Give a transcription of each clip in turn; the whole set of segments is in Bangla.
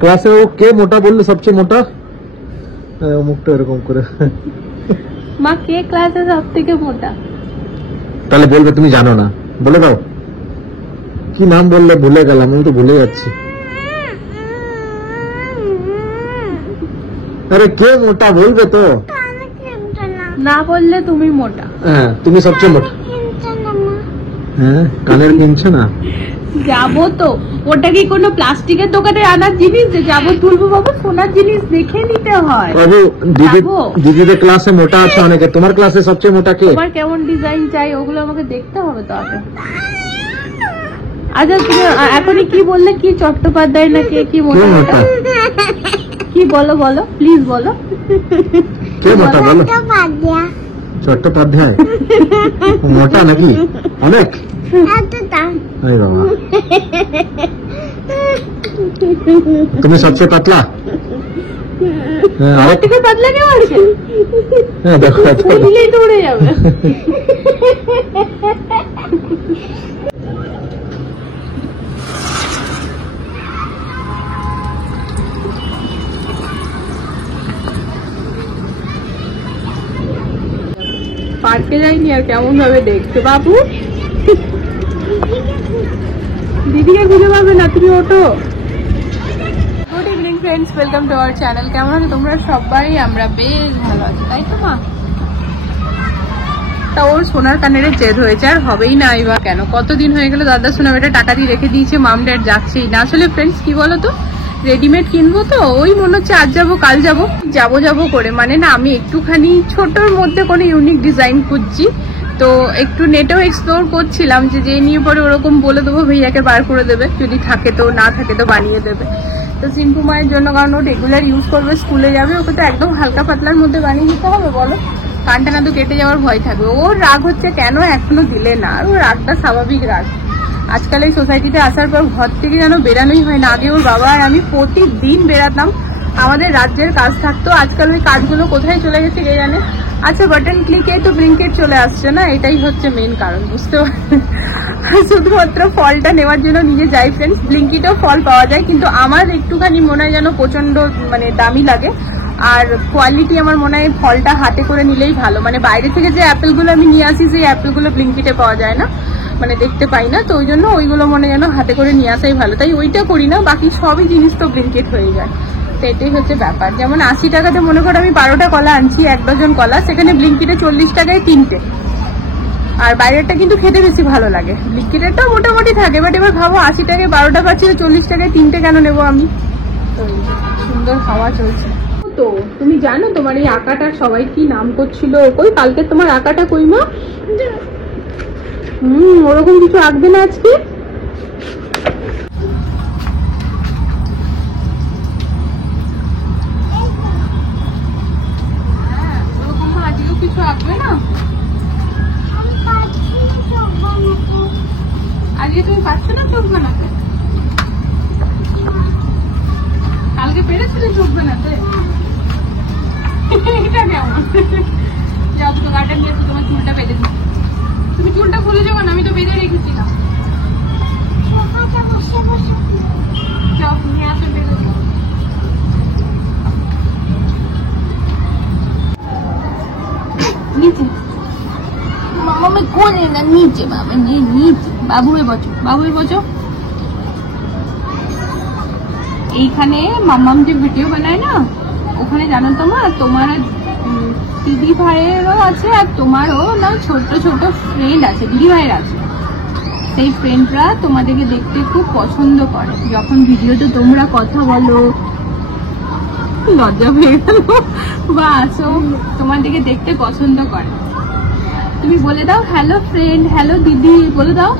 ক্লাসে ও কে মোটা বললে সবচেয়ে মোটা? মুখটা এরকম করে। মা কে ক্লাসে সব থেকে মোটা? তাহলে বলবে তুমি জানো না, বলে দাও কি নাম বললে, ভুলে গেলাম, আমি তো ভুলে যাচ্ছি। আরে কে মোটা বলবে তো, না বললে তুমি মোটা। হ্যাঁ তুমি সবচেয়ে মোটা। হ্যাঁ কানের কিনছে না, যাবো তো। ওটা কি কোনো প্লাস্টিকের দোকানে আনার জিনিস যে যাবো তুলবো? বাবু সোনার জিনিস দেখে নিতে হয়। বাবু দিদিদের ক্লাসে মোটা আছে অনেকে, তোমার ক্লাসে সবচেয়ে মোটা কে? তোমার কেমন ডিজাইন চাই ওগুলো আমাকে দেখতে হবে তো আগে। আচ্ছা তুমি এখনই কি বললে, কি চট্টোপাধ্যায় না কে কি মোটা? কি বলো বলো প্লিজ বলো, কে মোটা বলো? চট্টোপাধ্যায় মোটা নাকি অনেক? তুমি সবচেয়ে পাতলা? থেকে পাতলা কেউ আছে? হ্যাঁ দেখো দিলেই তো উড়ে যাবে। পার্কে যাইনি আর কেমন ভাবে দেখছো বাবু? দিদিকে খুঁজে পাবে না, তুমি ওঠো। Good evening friends, welcome to our channel. কেমন আছো তোমরা সবাই? আমরা বেশ ভালো আছি, তাই তো মা? তা ওর সোনার কানের জেদ হয়েছে, আর হবেই না এবার। কেন, কতদিন হয়ে গেল দাদা সোনা বেটা টাকা দিয়ে রেখে দিয়েছে, মাম ড্যাড যাচ্ছেই না। আসলে ফ্রেন্ডস কি বলতো, রেডিমেড কিনবো তো ওই মনে হচ্ছে আজ যাবো কাল যাবো করে, মানে না আমি একটুখানি ছোটর মধ্যে কোনো ইউনিক ডিজাইন খুঁজছি। তো একটু নেটেও এক্সপ্লোর করছিলাম যে নিয়ে পরে ওরকম বলে দেবো, ভাইয়াকে বার করে দেবে, যদি থাকে তো, না থাকে তো বানিয়ে দেবে। তো সিম্পু মায়ের জন্য, কারণ ও রেগুলার ইউজ করবে, স্কুলে যাবে, ওকে তো একদম হালকা পাতলার মধ্যে বানিয়ে দিতে হবে। বলো কানটা না তো কেটে যাওয়ার ভয় থাকবে। ওর রাগ হচ্ছে কেন এখনো দিলে না, আর ওর রাগটা স্বাভাবিক রাগ। আজকাল এই সোসাইটিতে আসার পর ঘর থেকে যেন বেরানোই হয় না। আগে ওর বাবা আর আমি প্রতিদিন বেরাতাম, আমাদের রাজ্যের কাজ থাকতো। আজকাল ওই কাজগুলো কোথায় চলে গেছে কে জানে। আচ্ছা বাটন ক্লিকে তো ব্লিঙ্কিট চলে আসছে না, এটাই হচ্ছে মেন কারণ, বুঝতে পারছি। শুধুমাত্র ফলটা নেওয়ার জন্য নিজে যাই ফ্রেন্ডস, ব্লিঙ্কিটেও ফল পাওয়া যায়, কিন্তু আমার একটুখানি মনে হয় যেন প্রচন্ড মানে দামি লাগে। আর কোয়ালিটি আমার মনে হয় ফলটা হাতে করে নিলেই ভালো। মানে বাইরে থেকে যে অ্যাপেলগুলো আমি নিয়ে আসি, সেই অ্যাপেলগুলো ব্লিঙ্কিটে পাওয়া যায় না, মানে দেখতে পাই না। তো ওই জন্য ওইগুলো মনে যেন হাতে করে নিয়ে আসাই ভালো, তাই ওইটা করি না। বাকি সবই জিনিস তো ব্লিঙ্কিট হয়ে যায়, তো এটাই হচ্ছে ব্যাপার। যেমন 80 টাকাতে মনে করো আমি 12টা কলা আনছি, 1 ডজন কলা, সেখানে ব্লিঙ্কিটে 40 টাকায় 3টে। আর বাইরেরটা কিন্তু খেতে বেশি ভালো লাগে, ব্লিঙ্কিটেরটাও মোটামুটি থাকে। বাট এবার ভাবো 80 টাকায় 12টা পাচ্ছি, 40 টাকায় 3টে কেন নেবো আমি? তো সুন্দর হাওয়া চলছে। তো তুমি জানো তোমার এই আঁকাটা সবাই কি নাম করছিল? কই কালকে তোমার আঁকাটা কই মা? ওরকম কিছু আঁকবে না আজকে? ওরকম আজকেও কিছু আঁকবে না? আজকে তুমি পারছো না চোখ বানাতে? কালকে পেরেছিলে চোখ বানাতে? এটা কেমন? যাও তো গার্ডেন নিয়ে তোমার চুলটা বেঁধে দিই। তুমি চুলটা খুলে যাবো না, আমি তো বেঁধে রেখেছিলাম। যাও নিয়ে আসো, বেঁধে দিই। নিচে মামা में कोने ना नीचे, मामा जी नीचे। বাবুয়ে বচো। এইখানে মাম্মাম যে ভিডিও বানায় না, ওখানে জানো তোমার দিদি ভাইয়েরও আছে, আর তোমারও না ছোট ছোট ফ্রেন্ড আছে, দিদি ভাইয়ের আছে। সেই ফ্রেন্ডরা তোমাদেরকে দেখতে খুব পছন্দ করে, যখন ভিডিওতে তোমরা কথা বলো, লজ্জা হয়ে গেল বা আসো, তোমাদেরকে দেখতে পছন্দ করে। তুমি বলে দাও হ্যালো ফ্রেন্ড, হ্যালো দিদি, বলে দাও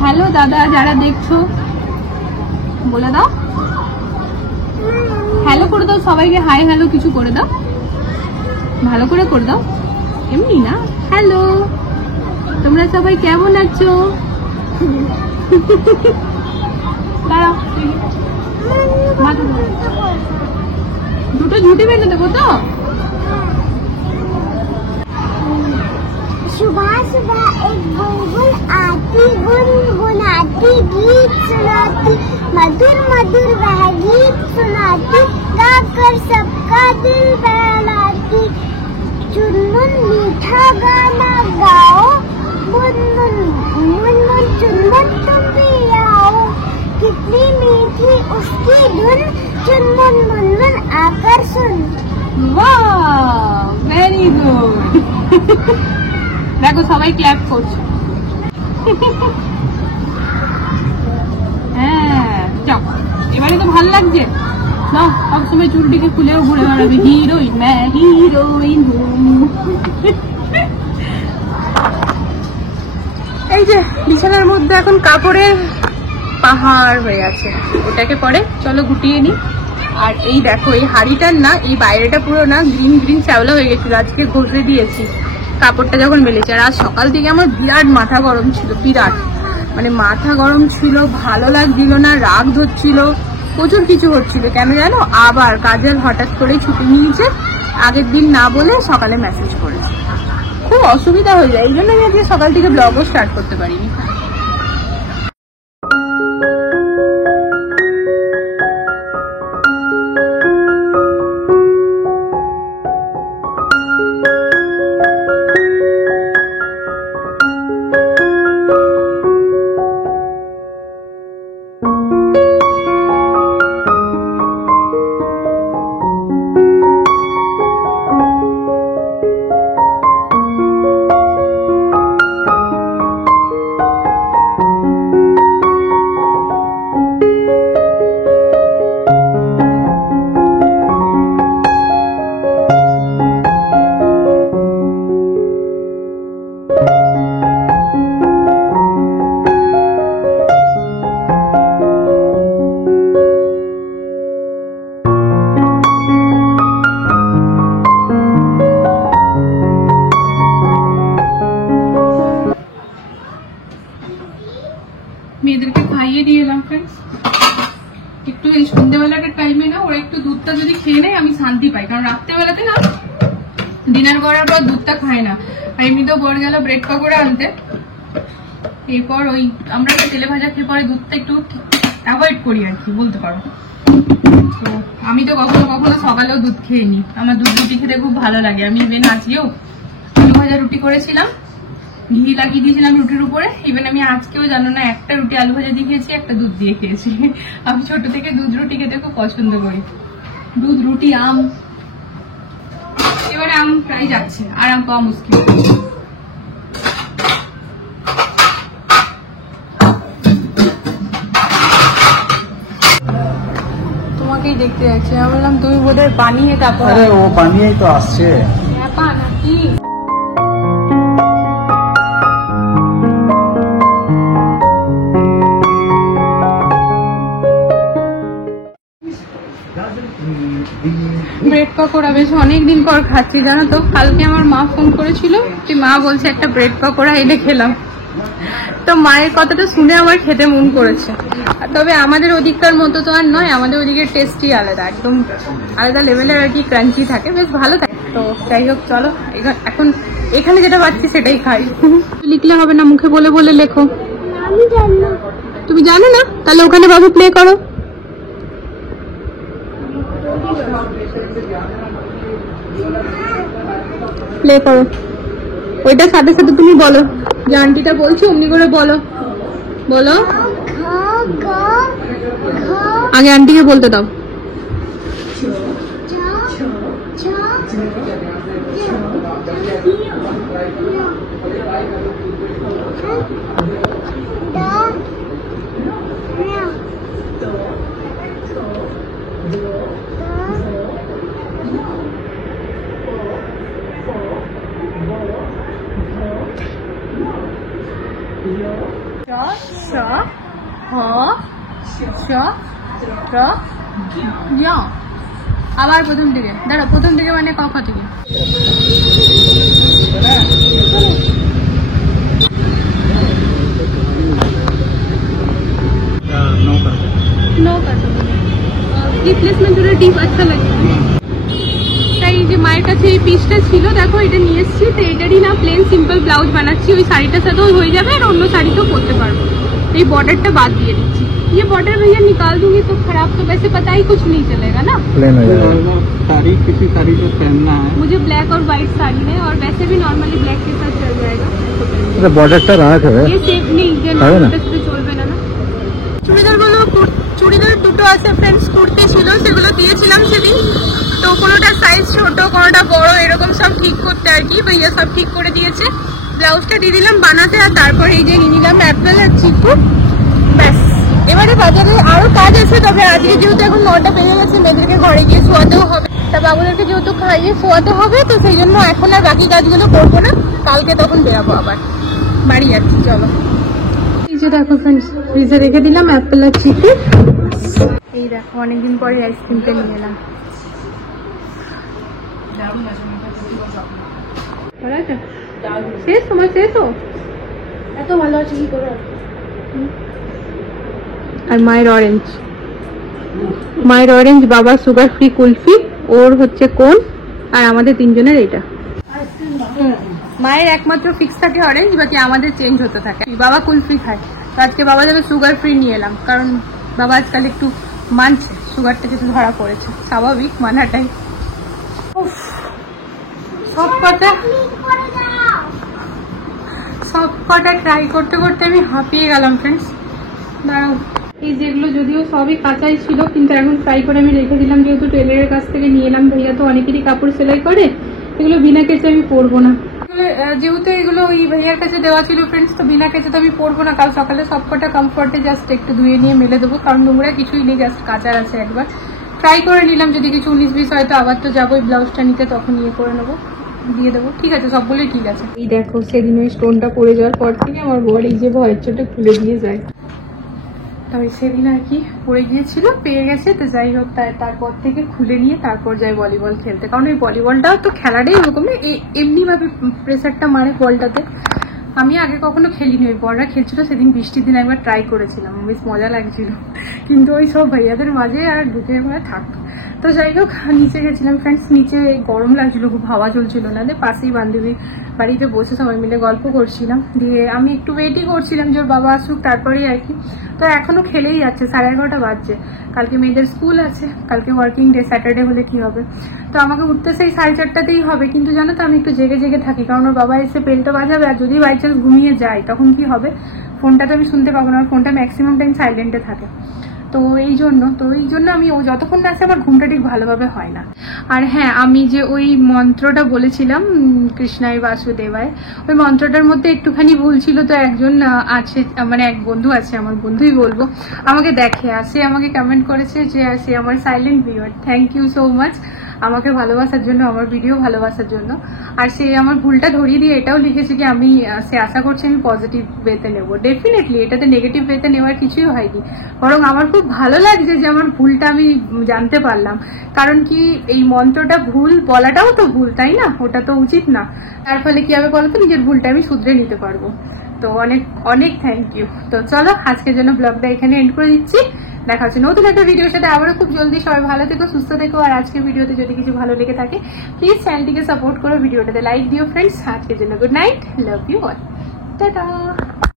হ্যালো দাদা, যারা দেখছো বলে দাও, হ্যালো করে দাও সবাইকে, হাই হ্যালো কিছু করে দাও, ভালো করে দাও, এমনি না হ্যালো। তোমরা সবাই কেমন আছো? দুটো ঝুঁটি বেঁধে দেবো তো। सुबह सुबह एक बुलबुल आती, गुनगुनाती, गीत सुनाती, मधुर मधुर वह गीत उसकी धुन चुनमुन मुनमुन आकर सुन। वाह, ভেরি গুড। দেখো সবাই ক্ল্যাপ করছে। হ্যাঁ, যাও এবারে তো ভালো লাগছে। না সবসময় চুলটিকে খুলেও ঘুরে বেড়াবে, হিরোইন হিরোইন। এই যে বিছানার মধ্যে এখন কাপড়ের পাহাড় হয়ে আছে, ওটাকে পরে চলো গুটিয়ে নি। আর এই দেখো এই হাড়িটার না এই বাইরেটা পুরো না গ্রিন গ্রিন শ্যাওলা হয়ে গেছিল, আজকে ঘষে দিয়েছি কাপড়টা যখন মেলেছে। আর আজ সকাল থেকে আমার বিরাট মাথা গরম ছিল, বিরাট মানে মাথা গরম ছিল, ভালো লাগছিল না, রাগ ধরছিল, প্রচুর কিছু হচ্ছিল। কেন জানো, আবার কাজের হঠাৎ করেই ছুটি নিয়েছে, আগের দিন না বলে সকালে মেসেজ করেছে, খুব অসুবিধা হয়ে যায়। এই জন্য আমি আজকে সকাল থেকে ব্লগও স্টার্ট করতে পারিনি। মেয়েদেরকে খাইয়ে দিয়ে এলাম ফ্রেন্ডস। একটু এই সন্ধ্যেবেলাটার টাইমে না ওরা একটু দুধটা যদি খেয়ে নেয় আমি শান্তি পাই, কারণ রাত্রেবেলাতে না ডিনার করার পর দুধটা খায় না। আর এমনিতেও বর গেল ব্রেড পকোড়া আনতে, এরপর ওই আমরা তেলে ভাজা খেয়ে পরে দুধটা একটু অ্যাভয়েড করি আর কি বলতে পারো। তো আমি তো কখনো কখনো সকালেও দুধ খেয়ে নিই, আমার দুধ রুটি খেতে খুব ভালো লাগে। আমি ইভেন আজকেও আলু ভাজা রুটি করেছিলাম, ঘি লাগিয়ে দিয়েছিলাম রুটির উপরে। ইভেন আমি আজকেও জানো না একটা রুটি আলু ভাজা দিয়ে খেয়েছি, একটা দুধ দিয়ে খেয়েছি। আমি ছোট থেকে দুধ রুটি খেতে খুব পছন্দ করি, দুধ রুটি আম। এবারে আম প্রায় যাচ্ছে, আর আম পাওয়া মুশকিল। তোমাকেই দেখতে যাচ্ছি, আমি বললাম তুমি বোধহয় বানিয়ে তারপর। আরে ও বানিয়েই তো আসছে। নাকি ব্রেড পকোড়া বেশ অনেকদিন পর খাচ্ছি জানো তো। কালকে আমার মা ফোন করেছিল, মা বলছে একটা ব্রেড পকোড়া এনে খেলাম। তো মায়ের কথাটা শুনে আমার খেতে মন করেছে। তবে আমাদের ওদিককার মতো তো আর নয়, আমাদের ওদিকের টেস্টই আলাদা, একদম আলাদা লেভেলের আর কি, ক্রাঞ্চি থাকে, বেশ ভালো থাকে। তো যাই হোক চলো, এখন এখানে যেটা পাচ্ছি সেটাই খাই। লিখলে হবে না, মুখে বলে বলে লেখো। আমি জানি না। তুমি জানো না? তাহলে ওখানে বাবু প্লে করো, প্লে করো। ওইটার সাথে সাথে তুমি বলো, যে আন্টিটা বলছো অমনি করে বলো, বলো। আগে আন্টিকে বলতে দাও। আবার প্রথম থেকে দাঁড়া, প্রথম থেকে মানে ক থেকে? नो कर दो, रिप्लेसमेंट थोड़ा डीप अच्छा लगता है। তাই যে মায়ের কাছে এই পিসটা ছিল, দেখো এটা নিয়ে এসেছি। তো এটারই না প্লেন সিম্পল ব্লাউজ বানাচ্ছি, ওই শাড়িটার সাথেও হয়ে যাবে আর অন্য শাড়িতেও পরতে পারবো। এই बॉर्डरটা বাদ দিয়ে দিচ্ছি। ये बॉर्डर भैया निकाल दूंगी तो खराब तो वैसे पता ही कुछ नहीं चलेगा ना। प्लेन हो जाएगा। साड़ी किसी साड़ी को पहनना है। मुझे ब्लैक और व्हाइट साड़ी है, और वैसे भी नॉर्मली ब्लैक के साथ चल जाएगा। এটা বর্ডারটা রাখ হবে, ये सेफ नहीं, ये হবে না? চলবে না। চুড়িদার গুলো, চুড়িদার দুটো আছে ফ্রেন্ডস, কুর্তি ছিল, সেগুলো দিয়েছিলাম সেদিন। তো কোনোটা সাইজ ছোট, কোনোটা বড়, এরকম সব ঠিক করতে আর কি, ভাইয়া সব ঠিক করে দিয়েছে। ব্লাউজটা দিয়ে দিলাম বানাতে, আর তারপর এই যে নিয়ে নিলাম অ্যাপেল আর চিকু, ব্যাস। এবারে বাজারে আরো কাজ আছে, তবে আজকে যেহেতু এখন 9টা বেজে গেছে, মেয়েদেরকে ঘরে গিয়ে শোয়াতেও হবে, তা বাবুদেরকে যেহেতু খাইয়ে শোয়াতে হবে, তো সেই জন্য এখন আর বাকি কাজগুলো করবো না, কালকে তখন বেরাবো আবার বাড়ি যাচ্ছি। চলো, এই যে দেখো ফ্রেন্ডস, ফ্রিজে রেখে দিলাম অ্যাপেল আর চিকু। এই দেখো অনেকদিন পরে আইসক্রিমটা নিয়ে এলাম। শেষ তোমার, শেষ এত ভালো আছে কি করে। আর মায়ের অরেঞ্জ, বাবা সুগার ফ্রি কুলফি, ওর হচ্ছে কোন, আর আমাদের তিনজনের এটা। মায়ের একমাত্র ফিক্স থাকে অরেঞ্জ, বাকি আমাদের চেঞ্জ হতে থাকে। বাবা কুলফি খায়, তো আজকে বাবা জন্য সুগার ফ্রি নিয়ে এলাম, কারণ বাবা আজকাল একটু মানছে, সুগারটা যেহেতু ধরা পড়েছে, স্বাভাবিক মানাটাই। সব কটা ট্রাই করতে করতে আমি হাঁপিয়ে গেলাম ফ্রেন্ডস। দাঁড়াও, এই যেগুলো যদিও সবই কাঁচাই ছিল, কিন্তু এখন ফ্রাই করে আমি রেখে দিলাম, যেহেতু টেলারের কাছ থেকে নিয়ে এলাম, ভাইয়া তো অনেকেরই কাপড় সেলাই করে, এগুলো বিনা কেচে আমি পরবো না। যেহেতু এগুলো ওই ভাইয়ার কাছে দেওয়া ছিল ফ্রেন্ডস, তো বিনা কেচে তো আমি পরবো না। কাল সকালে সবকটা কমফর্টে জাস্ট একটু ধুয়ে নিয়ে মেলে দেবো, কারণ নোংরা কিছুই নেই, জাস্ট কাচার আছে। একবার ট্রাই করে নিলাম, যদি কিছু 19-20 হয়তো আবার তো যাবো ব্লাউজটা নিতে, তখন ইয়ে করে নেবো, দিয়ে দেবো। ঠিক আছে, সবগুলোই ঠিক আছে। এই দেখো, সেদিন ওই স্টোনটা পড়ে যাওয়ার পর থেকে আমার বর এই যে ভয়ের চোটে খুলে দিয়ে যায়, তবে সেদিন আর কি পড়ে গিয়েছিল, পেয়ে গেছে, তো যাই হোক তারপর থেকে খুলে নিয়ে তারপর যাই ভলিবল খেলতে, কারণ ওই ভলিবলটাও তো খেলাটাই ওরকম, এমনি ভাবে প্রেসারটা মারে বলটাতে। আমি আগে কখনো খেলিনি, ওই বড়রা খেলছিল সেদিন, বৃষ্টির দিন একবার ট্রাই করেছিলাম, বেশ মজা লাগছিল, কিন্তু ওই সব ভাইয়াদের মাঝে আর ঢুকে আমরা থাকতো। তো যাই হোক, নিচে গেছিলাম ফ্রেন্ডস, নিচে গরম লাগছিল, খুব হাওয়া চলছিল না, পাশেই বান্ধবী বাড়িতে বসে সবাই মিলে গল্প করছিলাম, দিয়ে আমি একটু ওয়েটই করছিলাম যে ওর বাবা আসুক তারপরেই আর কি। তো এখনো খেলেই যাচ্ছে, 11:30 বাজছে, কালকে মেয়েদের স্কুল আছে, কালকে ওয়ার্কিং ডে, স্যাটারডে হলে কি হবে। তো আমাকে উঠতে সেই 4:30তেই হবে, কিন্তু জানো তো আমি একটু জেগে জেগে থাকি, কারণ ওর বাবা এসে বেলটা বাজাবে, আর যদি বাই চান্স ঘুমিয়ে যায় তখন কি হবে, ফোনটা তো আমি শুনতে পাবো না, আমার ফোনটা ম্যাক্সিমাম টাইম সাইলেন্টে থাকে। তো এই জন্য আমি ও যতক্ষণ না আসে আমার ঘুমটা ঠিক ভালোভাবে হয় না। আর হ্যাঁ, আমি যে ওই মন্ত্রটা বলেছিলাম কৃষ্ণায় বাসুদেবায়, ওই মন্ত্রটার মধ্যে একটুখানি ভুল ছিল। তো একজন আছে, মানে এক বন্ধু আছে, আমার বন্ধুই বলবো, আমাকে দেখে, আর সে আমাকে কমেন্ট করেছে যে সে আমার silent viewer, thank you so much আমাকে ভালোবাসার জন্য, আমার ভিডিও ভালোবাসার জন্য। আর সে আমার ভুলটা ধরিয়ে দিয়ে এটাও লিখেছে কি সে আশা করছে আমি পজিটিভ ওয়েতে নেবো। ডেফিনেটলি এটাতে নেগেটিভ ওয়েতে নেওয়ার কিছুই হয়নি, বরং আমার খুব ভালো লাগছে যে আমার ভুলটা আমি জানতে পারলাম। কারণ কি, এই মন্ত্রটা ভুল বলাটাও তো ভুল, তাই না? ওটা তো উচিত না। তার ফলে কি হবে বলতো, নিজের ভুলটা আমি শুধরে নিতে পারবো। তো অনেক অনেক থ্যাংক ইউ। তো চলো, আজকের জন্য ব্লগটা এখানে এন্ড করে দিচ্ছি। দেখা হচ্ছে নতুন একটা ভিডিওর সাথে আবারও খুব জলদি। সবাই ভালো থেকো, সুস্থ থেকো। আর আজকের ভিডিওতে যদি কিছু ভালো লেগে থাকে, প্লিজ চ্যানেলটিকে সাপোর্ট করো, ভিডিওটাতে লাইক দিও ফ্রেন্ডস। আজকের জন্য good night, love you all, tata.